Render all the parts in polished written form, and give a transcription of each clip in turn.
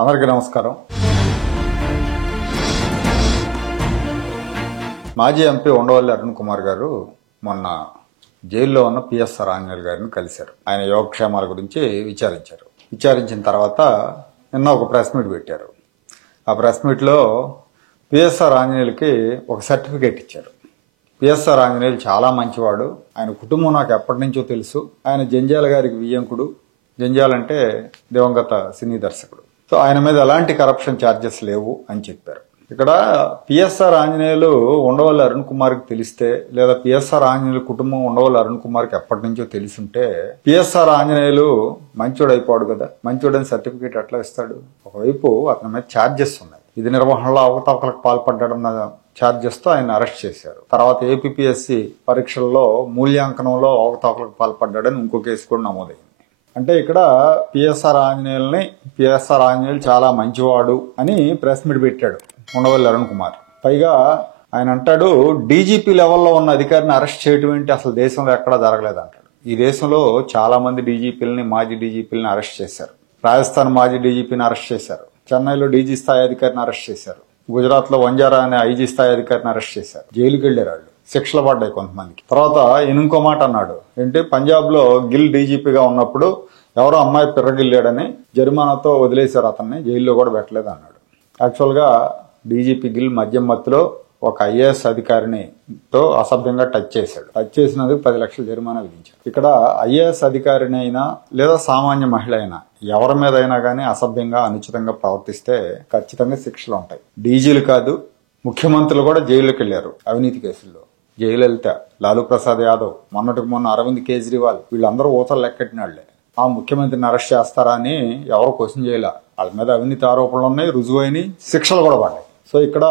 అందరికీ నమస్కారం. మాజీ ఎంపీ ఉండవల్లి అరుణ్ కుమార్ గారు మొన్న జైల్లో ఉన్న పిఎస్ఆర్ ఆంజనేయులు గారిని కలిశారు. ఆయన యోగక్షేమాల గురించి విచారించిన తర్వాత నిన్న ఒక ప్రెస్ మీట్ పెట్టారు. ఆ ప్రెస్ మీట్లో పిఎస్ఆర్ ఆంజనేయులకి ఒక సర్టిఫికేట్ ఇచ్చారు. పిఎస్ఆర్ ఆంజనేయులు చాలా మంచివాడు, ఆయన కుటుంబం నాకు ఎప్పటి నుంచో తెలుసు, ఆయన జంజాల గారికి వియ్యంకుడు, జంజాల్ అంటే దివంగత సినీ దర్శకుడు, సో ఆయన మీద ఎలాంటి కరప్షన్ ఛార్జెస్ లేవు అని చెప్పారు. ఇక్కడ పిఎస్ఆర్ ఆంజనేయులు ఉండవల్లి అరుణ్ కుమార్కి తెలిస్తే, లేదా పిఎస్ఆర్ ఆంజనేయులు కుటుంబం ఉండవల్లి అరుణ్ కుమార్కి ఎప్పటి నుంచో తెలుసుంటే పిఎస్ఆర్ ఆంజనేయులు మంచోడు అయిపోడు కదా. మంచోడని సర్టిఫికేట్ ఎట్లా ఇస్తాడు? ఒకవైపు అతని మీద ఛార్జెస్ ఉన్నాయి, ఇది నిర్వహణలో అవకతవకలకు పాల్పడ్డాడన్న ఛార్జెస్తో ఆయన అరెస్ట్ చేశారు. తర్వాత ఏపీఎస్సీ పరీక్షల్లో మూల్యాంకనంలో అవకతవకలకు పాల్పడ్డాడని ఇంకో కేసు కూడా నమోదైంది. అంటే ఇక్కడ పిఎస్ఆర్ ఆంజనేయులు చాలా మంచివాడు అని ప్రెస్ మీట్ పెట్టాడు ఉండవల్లి అరుణ్ కుమార్. పైగా ఆయన అంటాడు, డీజీపీ లెవెల్లో ఉన్న అధికారిని అరెస్ట్ చేయడం ఏంటి, అసలు దేశంలో ఎక్కడా జరగలేదు అంటాడు. ఈ దేశంలో చాలా మంది డీజీపీలని, మాజీ డీజీపీలని అరెస్ట్ చేశారు. రాజస్థాన్ మాజీ డీజీపీని అరెస్ట్ చేశారు, చెన్నైలో డీజీ స్థాయి అధికారిని అరెస్ట్ చేశారు, గుజరాత్ లో వంజారా అనే ఐజీ స్థాయి అధికారిని అరెస్ట్ చేశారు. జైలుకి వెళ్లారు వాళ్ళు, శిక్షలు పడ్డాయి కొంతమందికి. తర్వాత ఇంకో మాట అన్నాడు ఏంటి, పంజాబ్ లో గిల్ డీజీపీగా ఉన్నప్పుడు ఎవరో అమ్మాయి పిర్రగిల్లాడని జరిమానాతో వదిలేశారు, అతన్ని జైల్లో కూడా పెట్టలేదు అన్నాడు. యాక్చువల్గా డీజీపీ గిల్ మద్యం మత్తులో ఒక ఐఏఎస్ అధికారినితో అసభ్యంగా టచ్ చేసినందుకు 10 లక్షల జరిమానా విధించారు. ఇక్కడ ఐఏఎస్ అధికారిని అయినా లేదా సామాన్య మహిళ అయినా ఎవరి మీద అయినా కానీ అసభ్యంగా అనుచితంగా ప్రవర్తిస్తే ఖచ్చితంగా శిక్షలు ఉంటాయి. డీజీలు కాదు, ముఖ్యమంత్రులు కూడా జైల్లోకి వెళ్లారు అవినీతి కేసుల్లో. జయలలిత, లాలూ ప్రసాద్ యాదవ్, మొన్న అరవింద్ కేజ్రీవాల్, వీళ్ళందరూ ఊతలు లెక్కట్టిన వాళ్లే. ఆ ముఖ్యమంత్రిని అరెస్ట్ చేస్తారా అని ఎవరు క్వశ్చన్ చేయలే. వాళ్ళ మీద అవినీతి ఆరోపణలు ఉన్నాయి, రుజువైన శిక్షలు కూడా పడ్డాయి. సో ఇక్కడ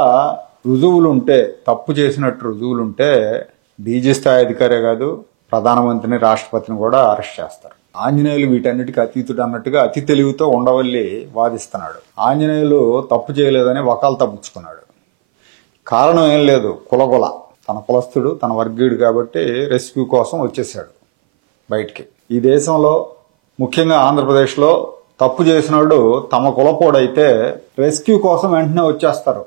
రుజువులుంటే, తప్పు చేసినట్టు రుజువులుంటే డీజీ స్థాయి అధికారే కాదు, ప్రధానమంత్రిని, రాష్ట్రపతిని కూడా అరెస్ట్ చేస్తారు. ఆంజనేయులు వీటన్నిటికీ అతీతుడు అన్నట్టుగా అతి తెలివితో ఉండవల్లి వాదిస్తున్నాడు. ఆంజనేయులు తప్పు చేయలేదని వకాలు తప్పించుకున్నాడు. కారణం ఏం లేదు, కులగొల. తన కులస్తుడు, తన వర్గీయుడు కాబట్టి రెస్క్యూ కోసం వచ్చేసాడు బయటికి. ఈ దేశంలో ముఖ్యంగా ఆంధ్రప్రదేశ్లో తప్పు చేసినోడు తమ కులపోడైతే రెస్క్యూ కోసం వెంటనే వచ్చేస్తారు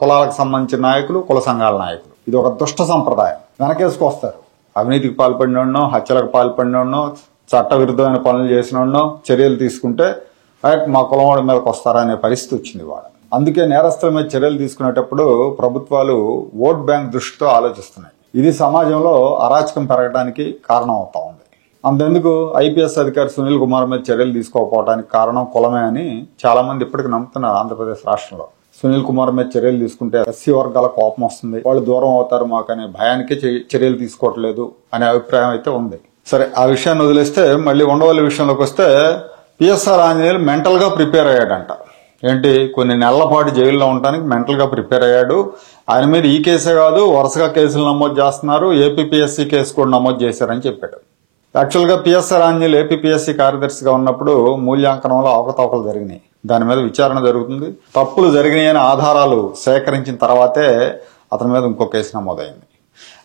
కులాలకు సంబంధించిన నాయకులు, కుల సంఘాల నాయకులు. ఇది ఒక దుష్ట సంప్రదాయం. వెనకేసుకొస్తారు. అవినీతికి పాల్పడినోడనో, హత్యలకు పాల్పడినోడనో, చట్టవిరుద్ధమైన పనులు చేసినోడనో చర్యలు తీసుకుంటే మా కులవాడి మీదకి వస్తారనే పరిస్థితి వచ్చింది వాళ్ళ. అందుకే నేరస్తుల మీద చర్యలు తీసుకునేటప్పుడు ప్రభుత్వాలు ఓట్ బ్యాంక్ దృష్టితో ఆలోచిస్తున్నాయి. ఇది సమాజంలో అరాచకం పెరగడానికి కారణం అవుతా ఉంది. అంతెందుకు ఐపీఎస్ అధికారి సునీల్ కుమార్ మీద చర్యలు తీసుకోకపోవడానికి కారణం కులమే అని చాలా మంది ఇప్పటికీ నమ్ముతున్నారు ఆంధ్రప్రదేశ్ రాష్ట్రంలో. సునీల్ కుమార్ మీద చర్యలు తీసుకుంటే ఎస్సీ వర్గాల కోపం వస్తుంది, వాళ్ళు దూరం అవుతారు మాకు అనే భయానికే చర్యలు తీసుకోవట్లేదు అనే అభిప్రాయం అయితే ఉంది. సరే, ఆ విషయాన్ని వదిలేస్తే మళ్ళీ ఉండవల్లి విషయంలోకి వస్తే పిఎస్ఆర్ ఆంజనేయులు మెంటల్ గా ప్రిపేర్ అయ్యాడంట. ఏంటి, కొన్ని నెలల పాటు జైల్లో ఉండడానికి మెంటల్ గా ప్రిపేర్ అయ్యాడు. ఆయన మీద ఈ కేసే కాదు, వరుసగా కేసులు నమోదు చేస్తున్నారు, ఏపీఎస్సీ కేసు కూడా నమోదు చేశారని చెప్పాడు. యాక్చువల్గా పిఎస్ఆర్ ఆంజనేయులు ఏపీఎస్సీ కార్యదర్శిగా ఉన్నప్పుడు మూల్యాంకనంలో అవకతవకలు జరిగినాయి. దాని మీద విచారణ జరుగుతుంది. తప్పులు జరిగినాయని ఆధారాలు సేకరించిన తర్వాతే అతని మీద ఇంకో కేసు నమోదైంది.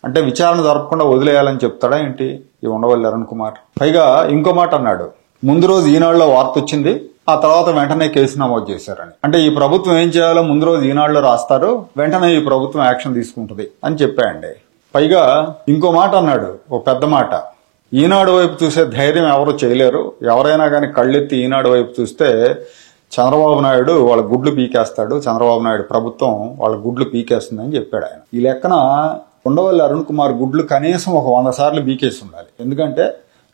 అంటే విచారణ జరపకుండా వదిలేయాలని చెప్తాడా ఏంటి ఈ ఉండవల్లి అరుణ్ కుమార్? పైగా ఇంకో మాట అన్నాడు, ముందు రోజు ఈనాడులో వార్త వచ్చింది, ఆ తర్వాత వెంటనే కేసు నమోదు చేశారని. అంటే ఈ ప్రభుత్వం ఏం చేయాలో ముందు రోజు ఈనాడులో రాస్తారు, వెంటనే ఈ ప్రభుత్వం యాక్షన్ తీసుకుంటుంది అని చెప్పాయండి. పైగా ఇంకో మాట అన్నాడు, ఓ పెద్ద మాట, ఈనాడు వైపు చూసే ధైర్యం ఎవరు చేయలేరు, ఎవరైనా కానీ కళ్ళెత్తి ఈనాడు వైపు చూస్తే చంద్రబాబు నాయుడు వాళ్ళ గుడ్లు పీకేస్తాడు, చంద్రబాబు నాయుడు ప్రభుత్వం వాళ్ళ గుడ్లు పీకేస్తుందని చెప్పాడు ఆయన. ఈ లెక్కన ఉండవల్లి అరుణ్ కుమార్ గుడ్లు కనీసం ఒక 100 సార్లు పీకేసి ఉండాలి. ఎందుకంటే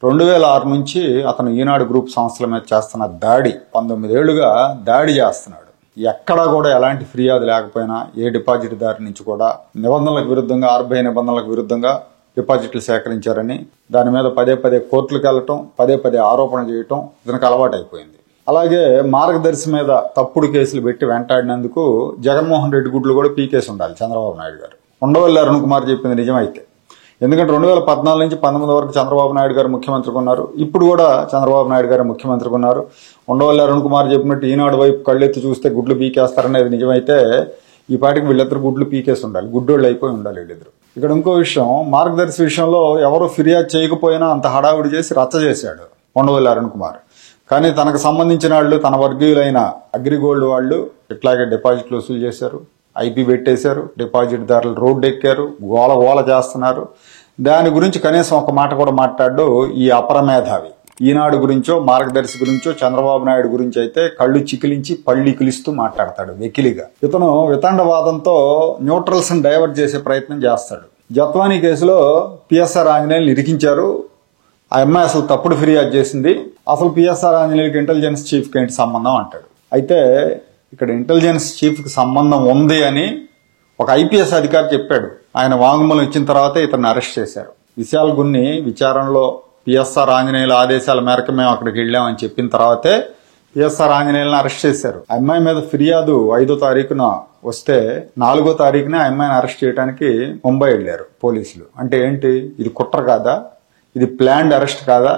2006 నుంచి అతను ఈనాడు గ్రూప్ సంస్థల మీద చేస్తున్న దాడి, 19 ఏళ్లుగా దాడి చేస్తున్నాడు. ఎక్కడా కూడా ఎలాంటి ఫిర్యాదు లేకపోయినా ఏ డిపాజిట్ దారి నుంచి కూడా నిబంధనలకు విరుద్ధంగా, ఆర్బీఐ నిబంధనలకు విరుద్ధంగా డిపాజిట్లు సేకరించారని దాని మీద పదే కోర్టులకు వెళ్లటం, పదే ఆరోపణ చేయటం ఇతనికి అలవాటు అయిపోయింది. అలాగే మార్గదర్శి మీద తప్పుడు కేసులు పెట్టి వెంటాడినందుకు జగన్మోహన్ రెడ్డి గుడ్లు కూడా పీకేసి ఉండాలి చంద్రబాబు నాయుడు గారు. ఉండవల్లి అరుణ్ కుమార్ చెప్పింది నిజమైతే. ఎందుకంటే 2014 నుంచి 19 వరకు చంద్రబాబు నాయుడు గారు ముఖ్యమంత్రిగా ఉన్నారు, ఇప్పుడు కూడా చంద్రబాబు నాయుడు గారు ముఖ్యమంత్రిగా ఉన్నారు. ఉండవల్లి అరుణ్ కుమార్ చెప్పినట్టు ఈనాడు వైపు కళ్ళెత్తి చూస్తే గుడ్లు పీకేస్తారనేది నిజమైతే ఈ పాటికి వీళ్ళిద్దరు గుడ్లు పీకేసి ఉండాలి, గుడ్డోళ్ళు అయిపోయి ఉండాలి వీళ్ళిద్దరు. ఇక్కడ ఇంకో విషయం, మార్గదర్శి విషయంలో ఎవరు ఫిర్యాదు చేయకపోయినా అంత హడావుడి చేసి రచ్చ చేశాడు ఉండవల్లి అరుణ్ కుమార్. కానీ తనకు సంబంధించిన వాళ్ళు, తన వర్గీయులైన అగ్రిగోల్డ్ వాళ్ళు ఇట్లాగే డిపాజిట్లు వసూలు చేశారు, ఐపీ పెట్టేశారు, డిపాజిట్ దారులు రోడ్డు ఎక్కారు, గోల చేస్తున్నారు. దాని గురించి కనీసం ఒక మాట కూడా మాట్లాడు ఈ అపరమేధావి. ఈనాడు గురించో, మార్గదర్శి గురించో, చంద్రబాబు నాయుడు గురించి అయితే కళ్ళు చికిలించి పళ్ళికిలిస్తూ మాట్లాడతాడు వెకిలిగా. ఇతను వితండవాదంతో న్యూట్రల్స్ ని డైవర్ట్ చేసే ప్రయత్నం చేస్తాడు. జత్వానీ కేసులో పిఎస్ఆర్ ఆంజనేయులు ఇరికించారు. ఆ అమ్మాయి అసలు తప్పుడు ఫిర్యాదు చేసింది. అసలు పిఎస్ఆర్ ఆంజనేయులకి ఇంటెలిజెన్స్ చీఫ్కి ఏంటి సంబంధం అంటాడు. అయితే ఇక్కడ ఇంటెలిజెన్స్ చీఫ్కి సంబంధం ఉంది అని ఒక ఐపీఎస్ అధికారి చెప్పాడు. ఆయన వాంగ్మూలం ఇచ్చిన తర్వాతే ఇతన్ని అరెస్ట్ చేశారు. విశాల్ గున్ని విచారణలో పిఎస్ఆర్ ఆంజనేయుల ఆదేశాల మేరకు మేము అక్కడికి వెళ్ళామని చెప్పిన తర్వాతే పిఎస్ఆర్ ఆంజనేయులను అరెస్ట్ చేశారు. ఆ అమ్మాయి మీద ఫిర్యాదు 5వ తారీఖున వస్తే 4వ తారీఖున ఆ అమ్మాయిని అరెస్ట్ చేయడానికి ముంబై వెళ్ళారు పోలీసులు. అంటే ఏంటి, ఇది కుట్ర కాదా, ఇది ప్లాన్డ్ అరెస్ట్ కాదా?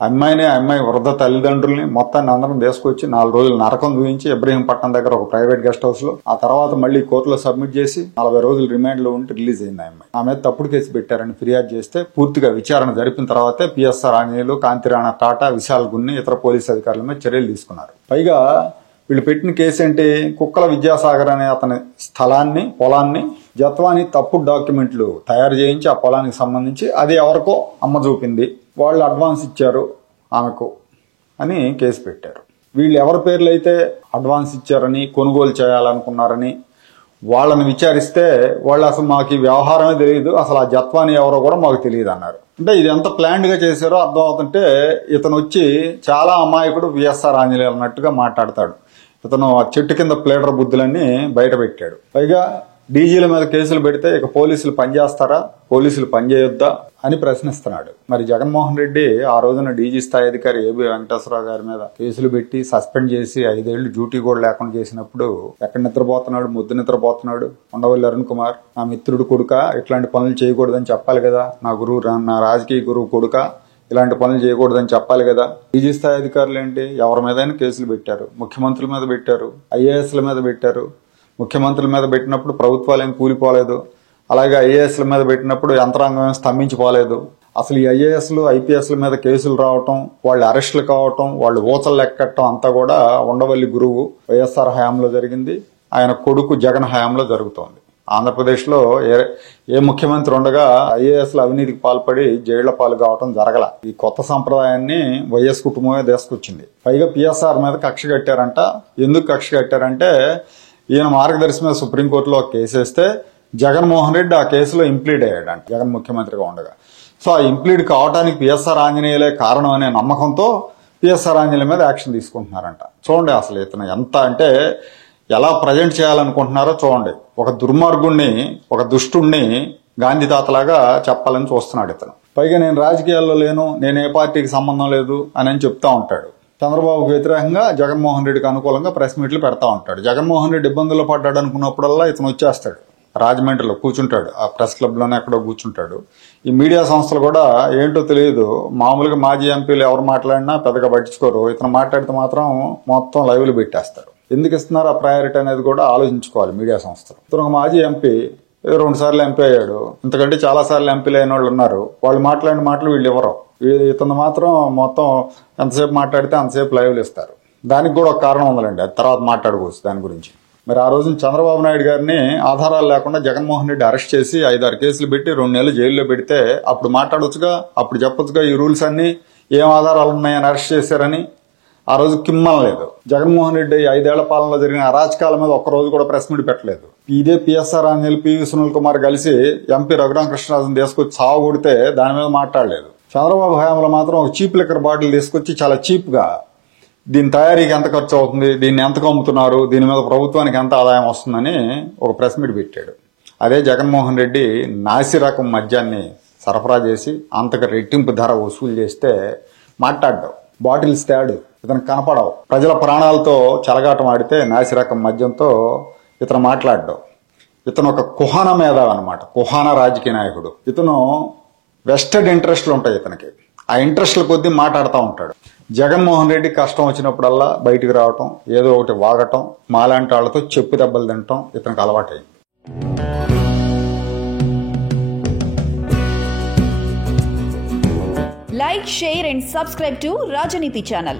అమ్మాయి వృద్ధ తల్లిదండ్రుల్ని మొత్తాన్ని అందరం తీసుకొచ్చి 4 రోజులు నరకం చూపించి ఇబ్రహీంపట్నం దగ్గర ఒక ప్రైవేట్ గెస్ట్ హౌస్ లో, ఆ తర్వాత మళ్ళీ కోర్టులో సబ్మిట్ చేసి 40 రోజులు రిమాండ్ లో ఉండి రిలీజ్ అయింది. ఆ మీద తప్పుడు కేసు పెట్టారని ఫిర్యాదు చేస్తే పూర్తిగా విచారణ జరిపిన తర్వాతే పిఎస్ఆర్ ఆంజనేయులు, కాంతిరాణా టాటా, విశాల్ గున్ని, ఇతర పోలీసు అధికారుల మీద చర్యలు తీసుకున్నారు. పైగా వీళ్ళు పెట్టిన కేసు ఏంటి, కుక్కల విద్యాసాగర్ అనే అతని పొలాన్ని జత్వానీ తప్పుడు డాక్యుమెంట్లు తయారు చేయించి ఆ పొలానికి సంబంధించి అది ఎవరికో అమ్మ చూపింది, వాళ్ళు అడ్వాన్స్ ఇచ్చారు ఆమెకు అని కేసు పెట్టారు. వీళ్ళు ఎవరి పేర్లు అయితే అడ్వాన్స్ ఇచ్చారని, కొనుగోలు చేయాలనుకున్నారని వాళ్ళని విచారిస్తే వాళ్ళు అసలు మాకు ఈ వ్యవహారమే తెలియదు, అసలు ఆ జత్వానీ ఎవరో కూడా మాకు తెలియదు అన్నారు. అంటే ఇది ఎంత ప్లాన్డ్ గా చేశారో అర్థం అవుతుంటే ఇతను వచ్చి చాలా అమాయకుడు పిఎస్ఆర్ ఆంజనేయులు అన్నట్టుగా మాట్లాడతాడు. ఇతను ఆ చెట్టు కింద ప్లేడర్ బుద్ధులన్నీ బయట పెట్టాడు. పైగా డీజీల మీద కేసులు పెడితే ఇక పోలీసులు పనిచేస్తారా, పోలీసులు పనిచేయొద్దా అని ప్రశ్నిస్తున్నాడు. మరి జగన్మోహన్ రెడ్డి ఆ రోజున డీజీ స్థాయి అధికారి ఏబి వెంకటేశ్వరరావు గారి మీద కేసులు పెట్టి సస్పెండ్ చేసి 5 ఏళ్లు డ్యూటీ కూడా లేకుండా చేసినప్పుడు ఎక్కడ నిద్రపోతున్నాడు, ముద్దు నిద్రపోతున్నాడు. ఉండవల్లి అరుణ్ కుమార్ నా మిత్రుడు కొడుక, ఇట్లాంటి పనులు చేయకూడదని చెప్పాలి కదా, నా రాజకీయ గురువు కొడుక, ఇలాంటి పనులు చేయకూడదని చెప్పాలి కదా. డీజీ స్థాయి అధికారులు ఏంటి, ఎవరి మీదైనా కేసులు పెట్టారు. ముఖ్యమంత్రుల మీద పెట్టారు, ఐఏఎస్ల మీద పెట్టారు. ముఖ్యమంత్రుల మీద పెట్టినప్పుడు ప్రభుత్వాలు ఏం కూలిపోలేదు, అలాగే ఐఏఎస్ల మీద పెట్టినప్పుడు యంత్రాంగం ఏం స్తంభించిపోలేదు. అసలు ఈ ఐఏఎస్లు, ఐపీఎస్ల మీద కేసులు రావటం, వాళ్ళు అరెస్టులు కావటం, వాళ్ళు ఊచలు లెక్కట్టడం అంతా కూడా ఉండవల్లి గురువు వైఎస్ఆర్ హయాంలో జరిగింది, ఆయన కొడుకు జగన్ హయాంలో జరుగుతోంది. ఆంధ్రప్రదేశ్లో ఏ ముఖ్యమంత్రి ఉండగా ఐఏఎస్లు అవినీతికి పాల్పడి జైళ్ల పాలు కావటం జరగల. ఈ కొత్త సంప్రదాయాన్ని వైఎస్ కుటుంబమే తీసుకొచ్చింది. పైగా పిఎస్ఆర్ మీద కక్ష కట్టారంట. ఎందుకు కక్ష కట్టారంటే ఈయన మార్గదర్శి మీద సుప్రీంకోర్టులో కేసు వేస్తే జగన్మోహన్ రెడ్డి ఆ కేసులో ఇంప్లీడ్ అయ్యాడంట జగన్ ముఖ్యమంత్రిగా ఉండగా. సో ఆ ఇంప్లీడ్ కావడానికి పిఎస్ఆర్ ఆంజనేయులే కారణం అనే నమ్మకంతో పిఎస్ఆర్ ఆంజనేయుల మీద యాక్షన్ తీసుకుంటున్నారంట. చూడండి అసలు ఇతను ఎంత అంటే ఎలా ప్రజెంట్ చేయాలనుకుంటున్నారో చూడండి. ఒక దుర్మార్గుణ్ణి, ఒక దుష్టుణ్ణి గాంధీ తాతలాగా చెప్పాలని చూస్తున్నాడు ఇతను. పైగా నేను రాజకీయాల్లో లేను, నేను ఏ పార్టీకి సంబంధం లేదు అని చెప్తా ఉంటాడు. చంద్రబాబుకు వ్యతిరేకంగా జగన్మోహన్ రెడ్డికి అనుకూలంగా ప్రెస్ మీట్లు పెడతా ఉంటాడు. జగన్మోహన్ రెడ్డి ఇబ్బందుల్లో పడ్డాడు అనుకున్నప్పుడల్లా ఇతను వచ్చేస్తాడు, రాజమండ్రిలో కూర్చుంటాడు, ఆ ప్రెస్ క్లబ్ లోనే ఎక్కడో కూర్చుంటాడు. ఈ మీడియా సంస్థలు కూడా ఏంటో తెలియదు, మామూలుగా మాజీ ఎంపీలు ఎవరు మాట్లాడినా పెద్దగా పట్టించుకోరు, ఇతను మాట్లాడితే మాత్రం మొత్తం లైవ్లు పెట్టేస్తారు. ఎందుకు ఇస్తున్నారు ఆ ప్రయారిటీ అనేది కూడా ఆలోచించుకోవాలి మీడియా సంస్థలు. ఇతను ఒక మాజీ ఎంపీ, 2 సార్లు ఎంపీ అయ్యాడు, ఇంతకంటే చాలా సార్లు ఎంపీలు అయిన వాళ్ళు ఉన్నారు. వాళ్ళు మాట్లాడిన మాటలు వీళ్ళు ఎవరో, ఇతను మాత్రం మొత్తం ఎంతసేపు మాట్లాడితే అంతసేపు లైవ్లు ఇస్తారు. దానికి కూడా ఒక కారణం ఉందండి, అది తర్వాత మాట్లాడుకోవచ్చు దాని గురించి. మరి ఆ రోజున చంద్రబాబు నాయుడు గారిని ఆధారాలు లేకుండా జగన్మోహన్ రెడ్డి అరెస్ట్ చేసి 5-6 కేసులు పెట్టి 2 నెలలు జైల్లో పెడితే అప్పుడు మాట్లాడొచ్చుగా, అప్పుడు చెప్పొచ్చుగా ఈ రూల్స్ అన్ని ఏం ఆధారాలు ఉన్నాయని అరెస్ట్ చేశారని. ఆ రోజు కిమ్మనలేదు. జగన్మోహన్ రెడ్డి 5 ఏళ్ల పాలనలో జరిగిన అరాచకాల మీద ఒక్కరోజు కూడా ప్రెస్ మీట్ పెట్టలేదు. ఇదే పిఎస్ఆర్ ఆంజనేయులు, పివి సునీల్ కుమార్ కలిసి ఎంపీ రఘురామకృష్ణరాజును తీసుకొచ్చి సాగు కొడితే దాని మీద మాట్లాడలేదు. చంద్రబాబు హయాంలో మాత్రం ఒక చీప్ లిక్కర్ బాటిల్ తీసుకొచ్చి చాలా చీప్ గా దీని తయారీకి ఎంత ఖర్చు అవుతుంది, దీన్ని ఎంత అమ్ముతున్నారు, దీని మీద ప్రభుత్వానికి ఎంత ఆదాయం వస్తుందని ఒక ప్రెస్ మీట్ పెట్టాడు. అదే జగన్మోహన్ రెడ్డి నాసి రకం మద్యాన్ని సరఫరా చేసి అంతకు రెట్టింపు ధర వసూలు చేస్తే మాట్లాడ్డావు, బాటిల్స్ తేడు, ఇతను కనపడవు. ప్రజల ప్రాణాలతో చెలగాటం ఆడితే నాసి రకం మద్యంతో ఇతను మాట్లాడ్డావు. ఇతను ఒక కుహాన మేధావి అనమాట, కుహాన రాజకీయ నాయకుడు. ఇతను వెస్టెడ్ ఇంట్రెస్ట్లు ఉంటాయి ఇతనికి, ఆ ఇంట్రెస్ట్ల కొద్దీ మాట్లాడుతూ ఉంటాడు. జగన్మోహన్ రెడ్డి కష్టం వచ్చినప్పుడల్లా బయటికి రావటం, ఏదో ఒకటి వాగటం, మాలాంటి వాళ్ళతో చెప్పు దెబ్బలు తినటం ఇతనికి అలవాటైంది. Like, share and subscribe to Rajaniti channel.